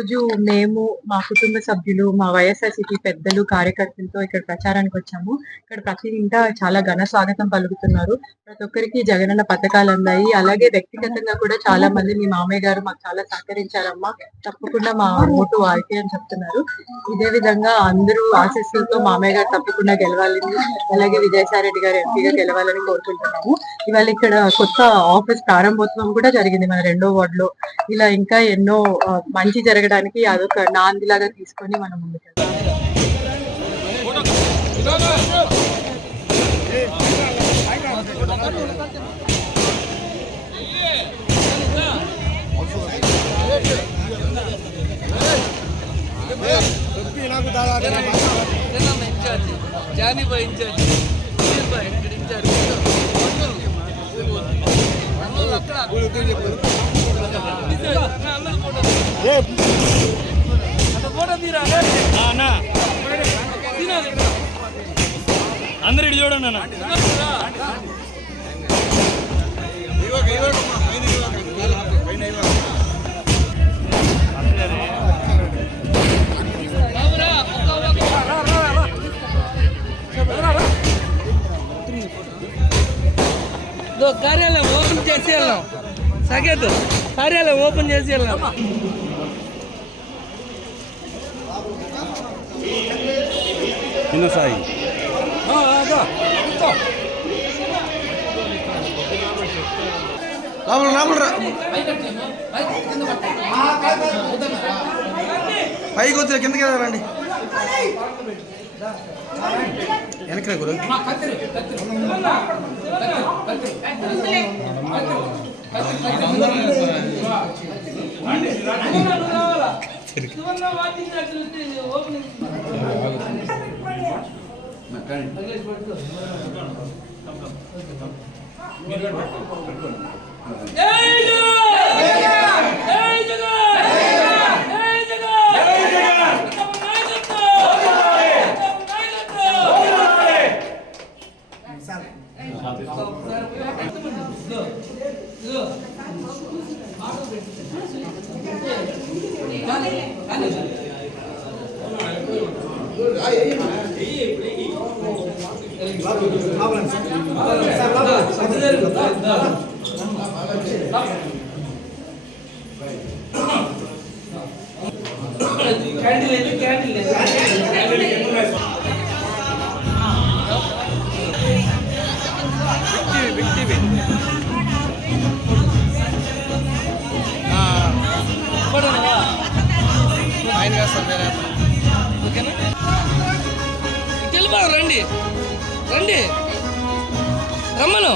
ఈరోజు మేము మా కుటుంబ సభ్యులు, మా వైఎస్ఆర్‌సీపీ పెద్దలు, కార్యకర్తలతో ఇక్కడ ప్రచారానికి వచ్చాము. ఇక్కడ ప్రతి ఇంట చాలా ఘన స్వాగతం పలుకుతున్నారు. ప్రతి ఒక్కరికి జగనన్న పథకాలు అందాయి. అలాగే వ్యక్తిగతంగా కూడా చాలా మంది మీ మామయ్య గారు మాకు చాలా సహకరించారమ్మా. తప్పకుండా మా ఓటు వారికి అని చెప్తున్నారు. ఇదే విధంగా అందరూ ఆశీస్సులతో మామయ్య గారు తప్పకుండా గెలవాలని, అలాగే విజయసాయిరెడ్డి గారు ఎంపీగా గెలవాలని కోరుకుంటున్నాము. ఇవాళ ఇక్కడ కొత్త ఆఫీస్ ప్రారంభోత్సవం కూడా జరిగింది మన 2వ వార్డులో. ఇలా ఇంకా ఎన్నో మంచి జరగడానికి అదొక నాందిలాగా తీసుకొని మనం ముందుకెళ్తాం. అందరు ఇటు చూడండి అన్న. కార్యాలయం ఓపెన్ చేసి వెళ్ళాం. సగేత్ కార్యాలయం ఓపెన్ చేసి వెళ్ళాం. చిన్న సాయి పైకి వద్దు, కిందకి వెళ్ళాలండి. వెనక్కి గురు రండి రండి రమ్మను.